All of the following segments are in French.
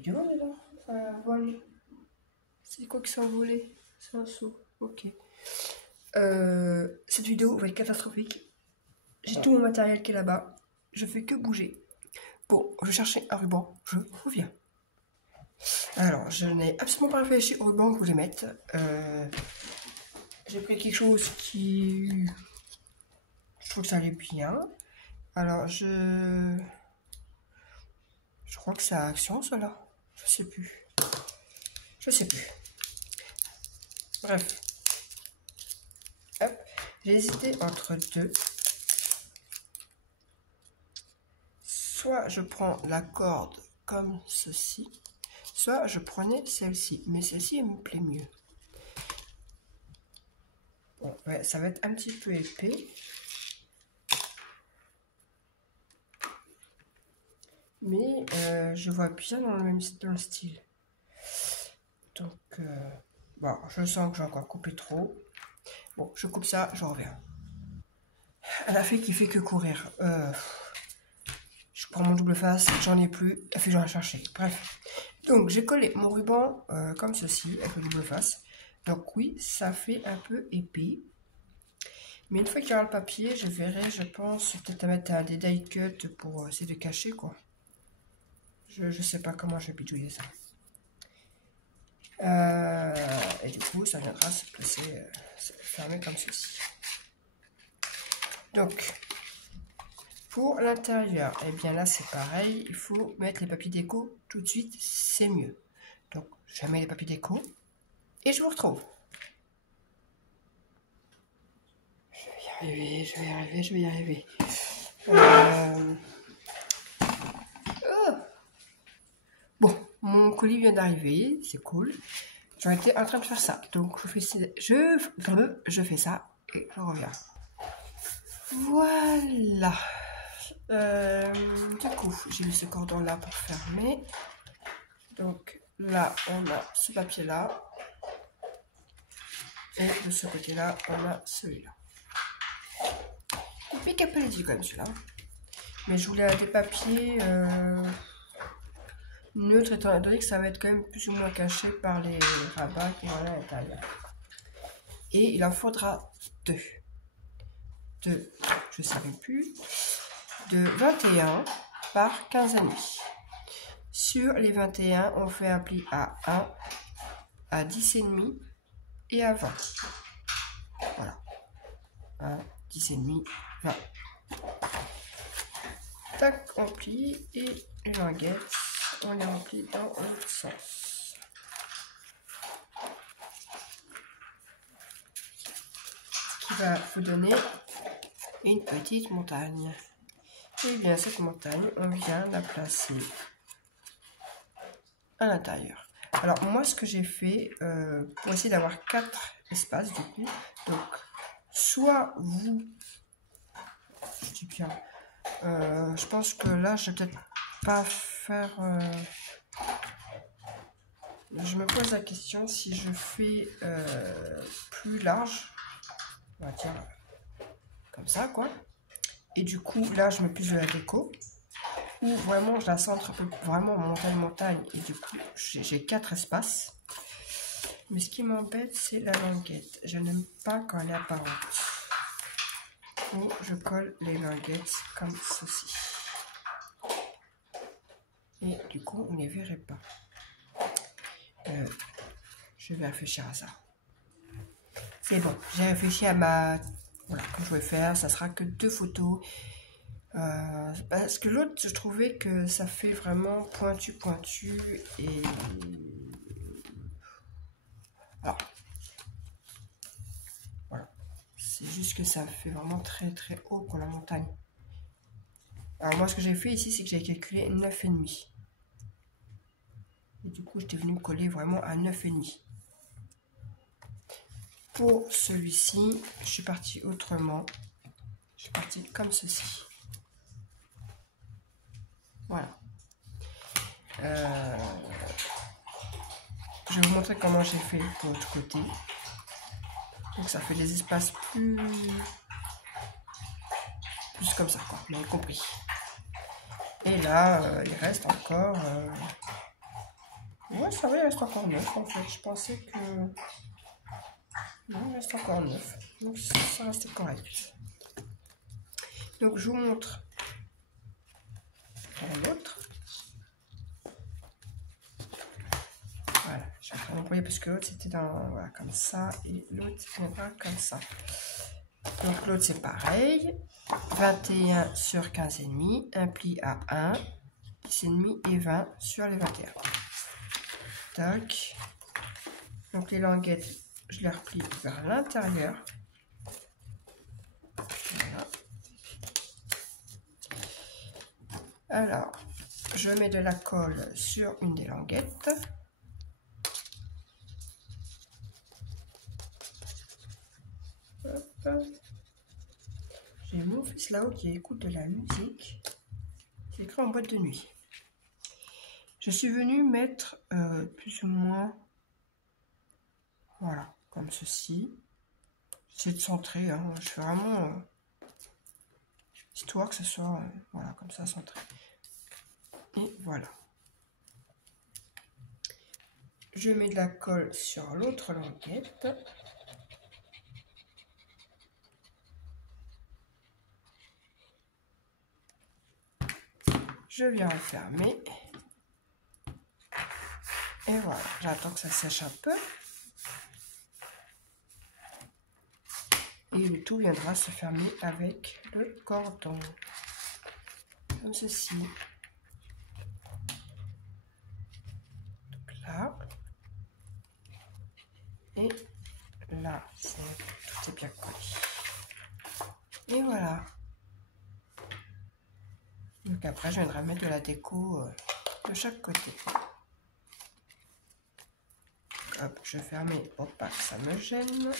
du monde là. Vol. C'est quoi qui s'est envolé? C'est un saut. Ok. Cette vidéo va être catastrophique. J'ai tout mon matériel qui est là-bas. Je fais que bouger. Bon, je cherchais un ruban. Je reviens. Alors, je n'ai absolument pas réfléchi au ruban que je voulais mettre. J'ai pris quelque chose qui... Je trouve que ça allait bien. Alors, je crois que c'est à Action, cela. Je sais plus. Je sais plus. Bref. Hop. J'ai hésité entre deux. Soit je prends la corde comme ceci, soit je prenais celle-ci. Mais celle-ci, elle me plaît mieux. Bon, ouais, ça va être un petit peu épais. Mais je vois bien dans le style. Donc, bon, je sens que j'ai encore coupé trop. Bon, je coupe ça, je reviens. Elle a fait qui fait que courir. Je prends mon double face, j'en ai plus, il a fait que j'en ai cherché. Bref. Donc, j'ai collé mon ruban comme ceci, avec le double face. Donc oui, ça fait un peu épais. Mais une fois qu'il y aura le papier, je verrai, je pense, peut-être à mettre des die cuts pour essayer de cacher, quoi. Je sais pas comment je vais bidouiller ça. Et du coup, ça viendra se placer, fermé comme ceci. Donc, pour l'intérieur, eh bien là, c'est pareil. Il faut mettre les papiers déco tout de suite, c'est mieux. Donc, je mets les papiers déco et je vous retrouve. Je vais y arriver, je vais y arriver, je vais y arriver. Bon, mon colis vient d'arriver, c'est cool. J'en étais en train de faire ça, donc je fais ça et je reviens. Voilà. Du coup, j'ai mis ce cordon là pour fermer. Donc là, on a ce papier là. Et de ce côté là, on a celui-là. Il pique un peu les yeux comme celui-là. Mais je voulais des papiers neutres, étant donné que ça va être quand même plus ou moins caché par les rabats qui vont à l'intérieur. Et il en faudra deux. Je ne savais plus. De 21 par 15,5. Sur les 21, on fait un pli à 1, à 10,5 et à 20. Voilà. 1, 10,5, 20. Tac, on plie et les languettes, on les remplit dans l'autre sens. Ce qui va vous donner une petite montagne. Et bien cette montagne, on vient la placer à l'intérieur. Alors moi ce que j'ai fait, pour essayer d'avoir 4 espaces du coup, donc soit vous, je dis bien, je pense que là je vais peut-être pas faire, je me pose la question si je fais plus large, on va dire comme ça quoi. Et du coup, là, je mets plus de la déco. Ou vraiment, je la centre vraiment montagne. Et du coup, j'ai 4 espaces. Mais ce qui m'embête, c'est la languette. Je n'aime pas quand elle est apparente. Donc, je colle les languettes comme ceci. Et du coup, on ne les verrait pas. Je vais réfléchir à ça. C'est bon, j'ai réfléchi à ma... Voilà, que je vais faire, ça sera que 2 photos. Parce que l'autre, je trouvais que ça fait vraiment pointu et... Alors, voilà. C'est juste que ça fait vraiment très haut pour la montagne. Alors moi, ce que j'ai fait ici, c'est que j'ai calculé 9,5. Et du coup, j'étais venu me coller vraiment à 9,5. Pour celui-ci, je suis partie autrement. Je suis partie comme ceci. Voilà. Je vais vous montrer comment j'ai fait pour l'autre côté. Donc ça fait des espaces plus comme ça, quoi. Vous avez compris. Et là, il reste encore Ouais, ça va, il reste encore 9 en fait. Je pensais que... Non, il reste encore 9. Donc ça reste correct. Donc je vous montre l'autre. Voilà, j'ai en train d'employer parce que l'autre c'était dans... Voilà, comme ça. Et l'autre viendra comme ça. Donc l'autre c'est pareil. 21 sur 15,5. Un pli à 1. 10,5 et 20 sur les 21. Tac. Donc les languettes, je les replie vers l'intérieur. Voilà. Alors, je mets de la colle sur une des languettes. Hop. J'ai mon fils là-haut qui écoute de la musique. C'est écrit en boîte de nuit. Je suis venue mettre plus ou moins, voilà, comme ceci. J'essaie de centrer, hein. Je fais vraiment histoire que ce soit, voilà, comme ça, centré. Et voilà. Je mets de la colle sur l'autre languette. Je viens refermer. Et voilà, j'attends que ça sèche un peu. Et le tout viendra se fermer avec le cordon. Comme ceci. Donc là. Et là, tout est bien collé. Et voilà. Donc après, je viendrai mettre de la déco de chaque côté. Hop, je ferme pour pas que ça me gêne.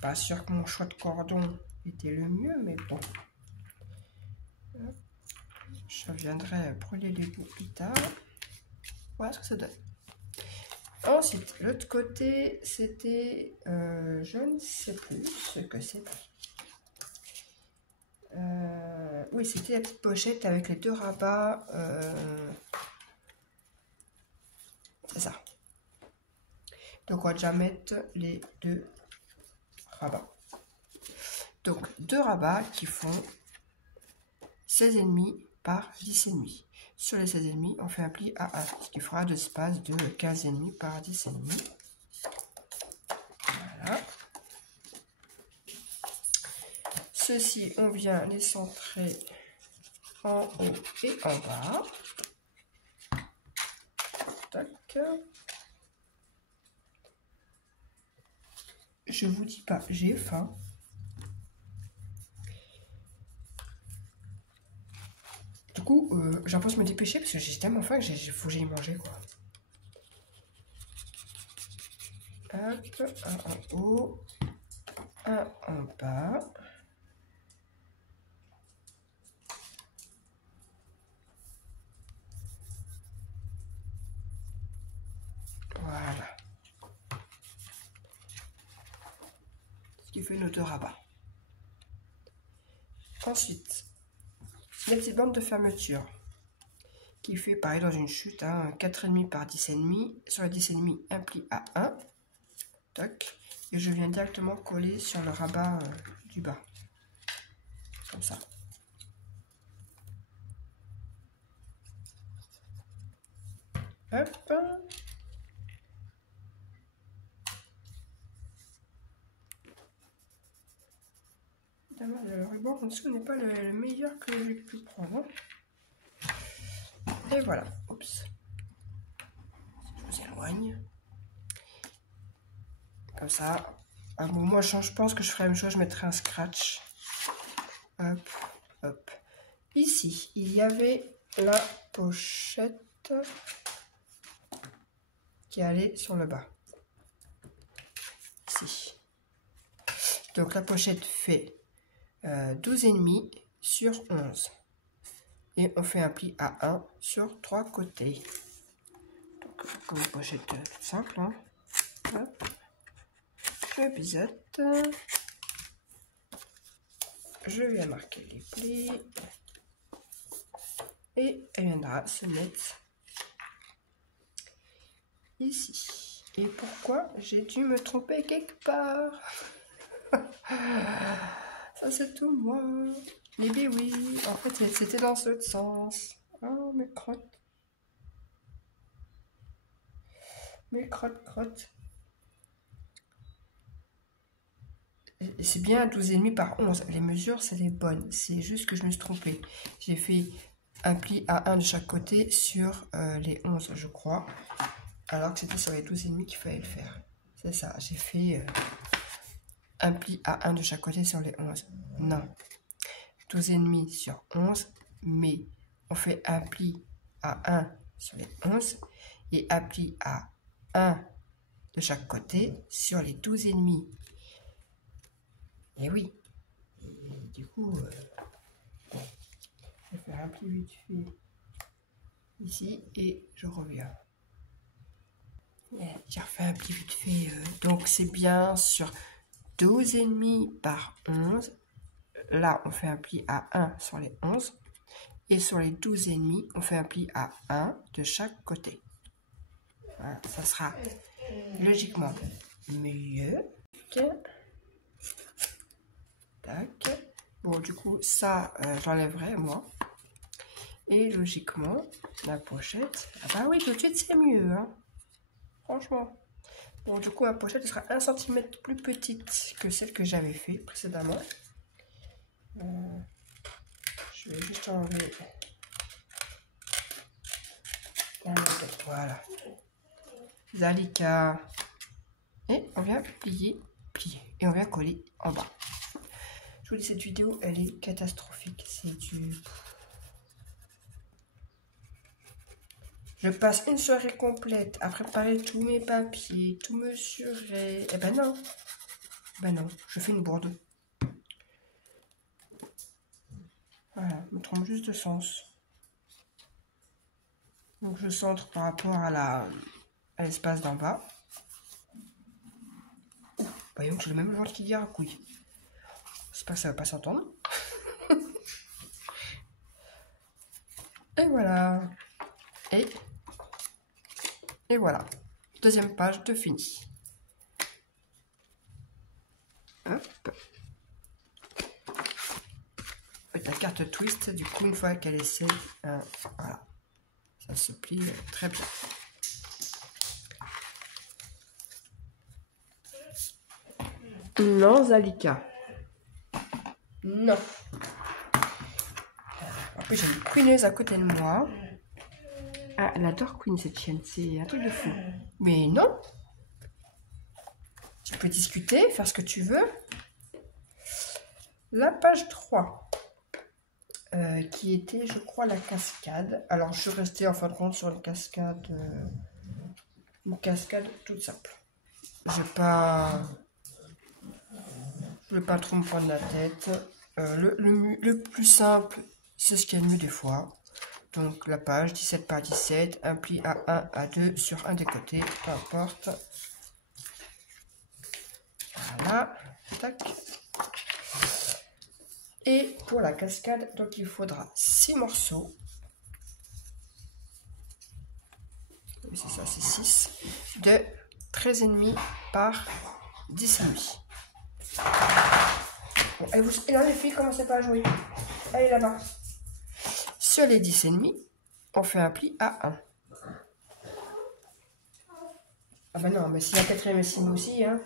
Pas sûr que mon choix de cordon était le mieux, mais bon. Hop. Je viendrai brûler les bouts plus tard. Voilà ce que ça donne. Ensuite, l'autre côté, c'était, je ne sais plus ce que c'était. Oui, c'était la petite pochette avec les deux rabats. C'est ça. Donc, on va déjà mettre les deux rabats. Donc, deux rabats qui font 16,5 par 10,5. Sur les 16,5, on fait un pli à 1, ce qui fera 2 espaces de 15,5 par 10,5. Voilà. Ceci, on vient les centrer en haut et en bas. Tac. Je vous dis pas, j'ai faim. Du coup, j'impose de me dépêcher parce que j'ai tellement faim que il faut que j'aille manger, quoi. Hop, un en haut, un en bas. Voilà. Ce qui fait nos deux rabats. Ensuite, la petite bande de fermeture qui fait pareil dans une chute, hein, 4,5 par 10,5. Sur la 10,5, un pli à 1. Toc. Et je viens directement coller sur le rabat du bas. Comme ça. Hop. Le ruban en dessous n'est pas le meilleur que j'ai pu prendre. Et voilà. Oups. Je vous éloigne. Comme ça. Ah bon, moi je pense que je ferai la même chose. Je mettrai un scratch. Hop, hop. Ici, il y avait la pochette qui allait sur le bas. Ici. Donc la pochette fait 12,5 sur 11. Et on fait un pli à 1 sur 3 côtés. Donc, comme une pochette toute simple. Hein. Hop. Je biseute. Je viens marquer les plis. Et elle viendra se mettre ici. Et pourquoi j'ai dû me tromper quelque part? Ça c'est tout moi. Mais bien oui, en fait c'était dans ce sens. Oh mes crottes. Mes crottes. C'est bien 12,5 par 11. Les mesures, c'est les bonnes. C'est juste que je me suis trompée. J'ai fait un pli à 1 de chaque côté sur les 11, je crois. Alors que c'était sur les 12,5 qu'il fallait le faire. C'est ça. J'ai fait un pli à 1 de chaque côté sur les 11. Non. 12,5 sur 11. Mais on fait un pli à 1 sur les 11. Et un pli à 1 de chaque côté sur les 12,5. Et oui. Et du coup, bon, je vais faire un pli vite fait ici et je reviens. J'ai refait un pli vite fait. Donc c'est bien sur 12,5 par 11. Là, on fait un pli à 1 sur les 11. Et sur les 12,5, on fait un pli à 1 de chaque côté. Voilà, ça sera logiquement mieux. Tac. Bon, du coup, ça, j'enlèverai, moi. Et logiquement, la pochette... Ah bah oui, tout de suite, c'est mieux, hein. Franchement. Bon, du coup, ma pochette elle sera 1 cm plus petite que celle que j'avais fait précédemment. Je vais juste enlever la note. Voilà. Zalika. Et on vient plier. Et on vient coller en bas. Je vous dis, cette vidéo, elle est catastrophique. C'est du... Je passe une soirée complète à préparer tous mes papiers, tout mesurer. Eh ben non. Ben non, je fais une bourde. Voilà, je me trompe juste de sens. Donc je centre par rapport à l'espace d'en bas. Voyons que j'ai le même genre qu'il y a à couille. J'espère que ça va pas s'entendre. Et voilà. Et voilà. Deuxième page de fini. Hop. Avec la carte twist, du coup, une fois qu'elle est sèche, voilà. Ça se plie très bien. Non, Zalika. Non. En plus, j'ai une queeneuse à côté de moi. Ah, elle adore Queen, cette chienne. C'est un truc de fou. Mais non. Tu peux discuter, faire ce que tu veux. La page 3. Qui était, je crois, la cascade. Alors, je suis restée en fin de compte sur une cascade toute simple. Je ne vais pas trop me prendre la tête. Le plus simple, c'est ce qu'il y a de mieux des fois. Donc, la page 17 par 17, un pli à 1 à 2 sur un des côtés, peu importe. Voilà, tac. Et pour la cascade, donc il faudra 6 morceaux. Oui, c'est ça, c'est 6. De 13,5 par 10,5. Bon, et là, les filles, commencez pas à jouer. Allez là-bas. Sur les 10,5, on fait un pli à 1. Ah bah non, mais si la quatrième est 6 aussi, hein.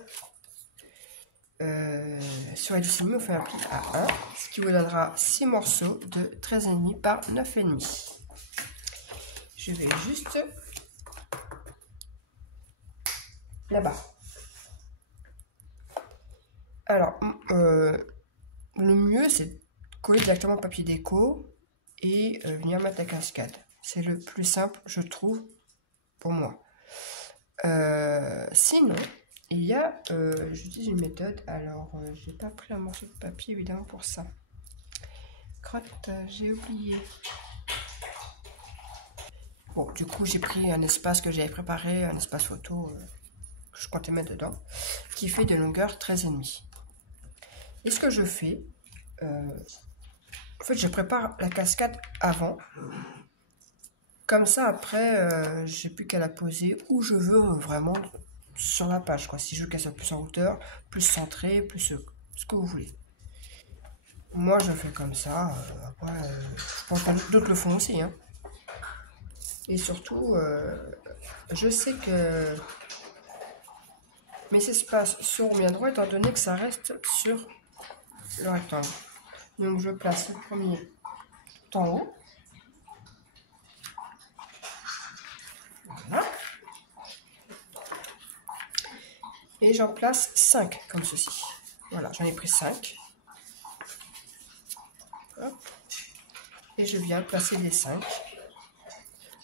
Sur les 10,5, on fait un pli à 1, ce qui vous donnera 6 morceaux de 13,5 par 9,5. Je vais juste là-bas. Alors, le mieux, c'est de coller directement le papier déco et venir mettre la cascade. C'est le plus simple, je trouve, pour moi. Sinon, il y a, j'utilise une méthode. Alors, j'ai pas pris un morceau de papier, évidemment, pour ça. Crotte, j'ai oublié. Bon, du coup, j'ai pris un espace que j'avais préparé, un espace photo que je comptais mettre dedans, qui fait de longueur 13,5. Et ce que je fais, en fait, je prépare la cascade avant. Comme ça, après, j'ai plus qu'à la poser où je veux vraiment sur la page, quoi. Si je veux qu'elle soit plus en hauteur, plus centrée, plus ce que vous voulez. Moi, je fais comme ça. Après, je pense que d'autres le font aussi, hein. Et surtout, je sais que mes espaces seront bien droits étant donné que ça reste sur le rectangle. Donc, je place le premier tout en haut. Voilà. Et j'en place 5 comme ceci. Voilà, j'en ai pris 5. Hop. Et je viens placer les 5.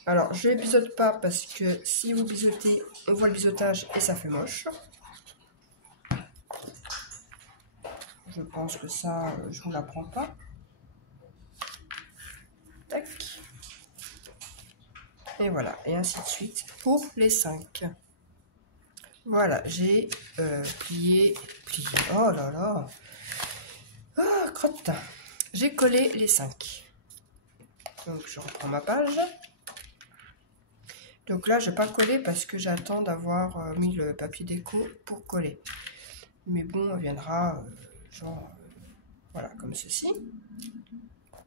Alors, je ne biseaute pas parce que si vous biseautez, on voit le biseautage et ça fait moche. Je pense que ça, je ne vous l'apprends pas. Tac. Et voilà, et ainsi de suite pour les 5. Voilà, j'ai plié. Oh là là. Ah, crotte. J'ai collé les 5. Donc, je reprends ma page. Donc là, je ne vais pas coller parce que j'attends d'avoir mis le papier déco pour coller. Mais bon, on viendra genre, voilà, comme ceci.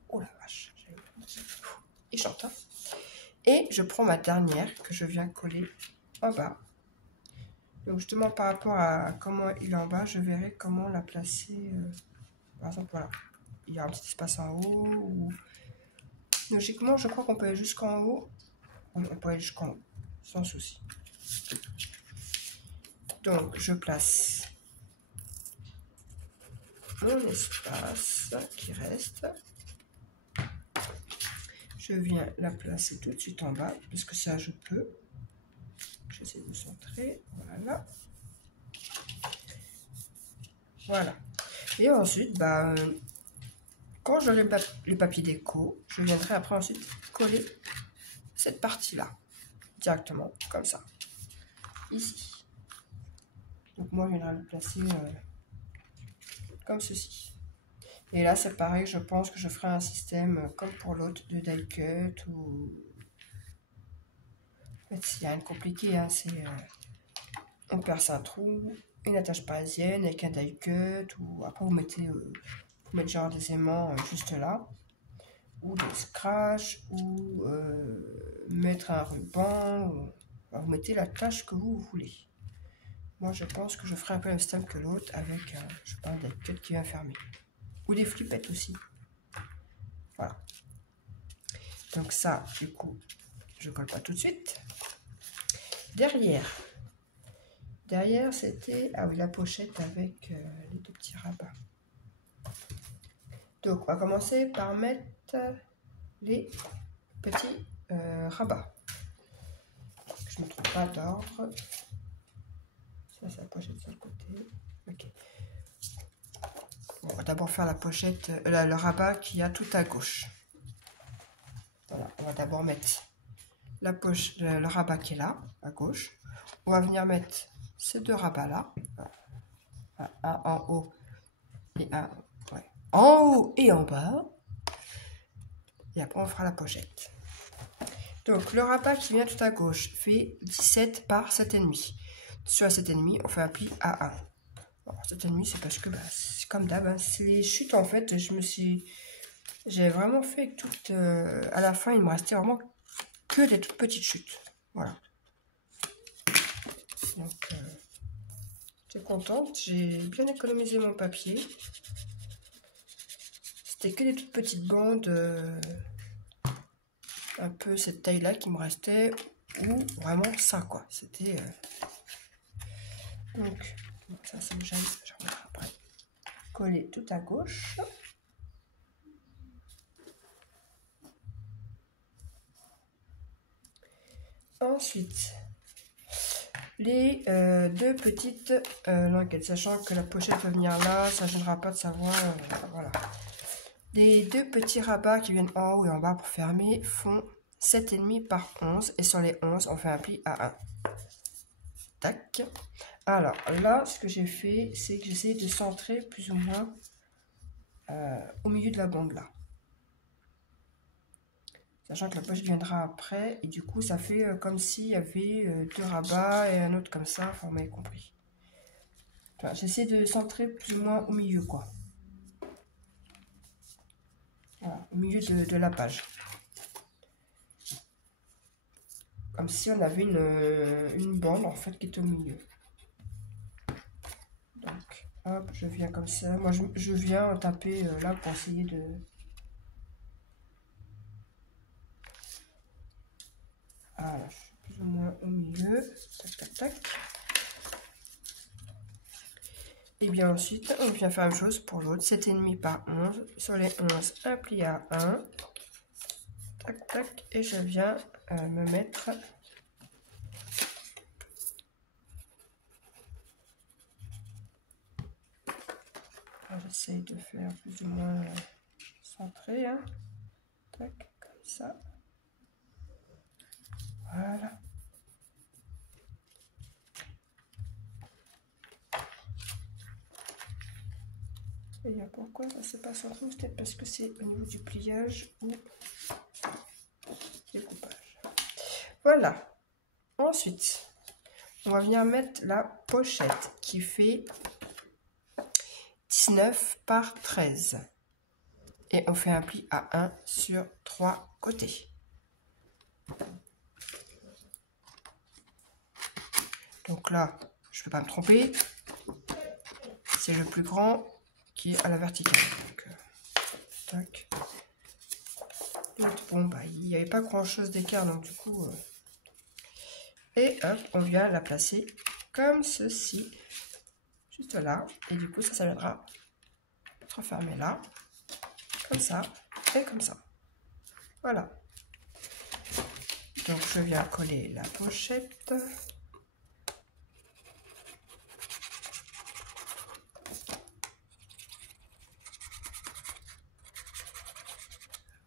Oh la vache, il chante, hein. Et je prends ma dernière que je viens coller en bas. Donc justement, par rapport à comment il est en bas, je verrai comment la placer. Par exemple, voilà, il y a un petit espace en haut. Ou... Logiquement, je crois qu'on peut aller jusqu'en haut. On peut aller jusqu'en haut, sans souci. Donc, je place mon espace qui reste. Je viens la placer tout de suite en bas, parce que ça, je peux. J'essaie de centrer, voilà. Voilà. Et ensuite, bah, quand j'aurai le papier déco, je viendrai après ensuite coller cette partie-là, directement, comme ça, ici. Donc moi, je viendrai le placer comme ceci. Et là, c'est pareil, je pense que je ferai un système comme pour l'autre de die cut ou... En fait, il n'y a rien de compliqué, hein, c'est... on perce un trou, une attache parisienne avec un die cut, ou après vous mettez genre des aimants juste là, ou des scratch, ou mettre un ruban, ou... vous mettez la tâche que vous voulez. Moi, je pense que je ferai un peu le même système que l'autre avec, je sais pas, un die cut qui vient fermer. Ou des flippettes aussi. Voilà. Donc ça, du coup, je colle pas tout de suite. Derrière, c'était, ah oui, la pochette avec les deux petits rabats. Donc, on va commencer par mettre les petits rabats. Je ne me trompe pas d'ordre. Ça, c'est la pochette sur le côté. Ok. Bon, on va d'abord faire la pochette, le rabat qui a tout à gauche. Voilà, on va d'abord mettre la poche, le rabat qui est là, à gauche. On va venir mettre ces deux rabats là. Un en haut et un en haut et en bas. Et après, on fera la pochette. Donc, le rabat qui vient tout à gauche fait 17 par 7,5. Sur la 7,5, on fait un pli A1. Alors, 7,5, c'est parce que, bah, c'est comme d'hab, hein, c'est les chutes, en fait, j'ai vraiment fait toutes... à la fin, il me restait vraiment que des toutes petites chutes. Voilà. Donc, j'étais contente. J'ai bien économisé mon papier. C'était que des toutes petites bandes... un peu cette taille là qui me restait, ou vraiment ça quoi, c'était donc ça me gêne, je remettrai après. Coller tout à gauche. Ensuite les deux petites languettes, sachant que la pochette va venir là, ça ne gênera pas de savoir, voilà. Les deux petits rabats qui viennent en haut et en bas pour fermer font 7,5 par 11. Et sur les 11, on fait un pli à 1. Tac. Alors là, ce que j'ai fait, c'est que j'essaie de centrer plus ou moins au milieu de la bande là. Sachant que la poche viendra après. Et du coup, ça fait comme s'il y avait 2 rabats et un autre comme ça. Enfin, vous m'avez compris. Enfin, j'essaie de centrer plus ou moins au milieu, quoi. Voilà, au milieu de la page. Comme si on avait une bande, en fait, qui est au milieu. Donc, hop, je viens comme ça. Moi, je viens taper là pour essayer de... Voilà, je suis plus ou moins au milieu. Tac, tac, tac. Et bien ensuite, on vient faire la même chose pour l'autre. 7,5 par 11. Sur les 11, un pli à 1. Tac, tac. Et je viens me mettre... J'essaye de faire plus ou moins centré. Hein. Tac, comme ça. Voilà. Et pourquoi ça c'est pas centré? Peut-être parce que c'est au niveau du pliage ou découpage. Voilà. Ensuite, on va venir mettre la pochette qui fait 19 par 13. Et on fait un pli à 1 sur 3 côtés. Donc là, je ne peux pas me tromper. C'est le plus grand qui est à la verticale. Donc, tac. Bon, bah, il n'y avait pas grand chose d'écart, donc du coup... Et hop, on vient la placer comme ceci. Juste là. Et du coup, ça viendra se refermer là. Comme ça. Et comme ça. Voilà. Donc, je viens coller la pochette.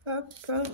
Hop.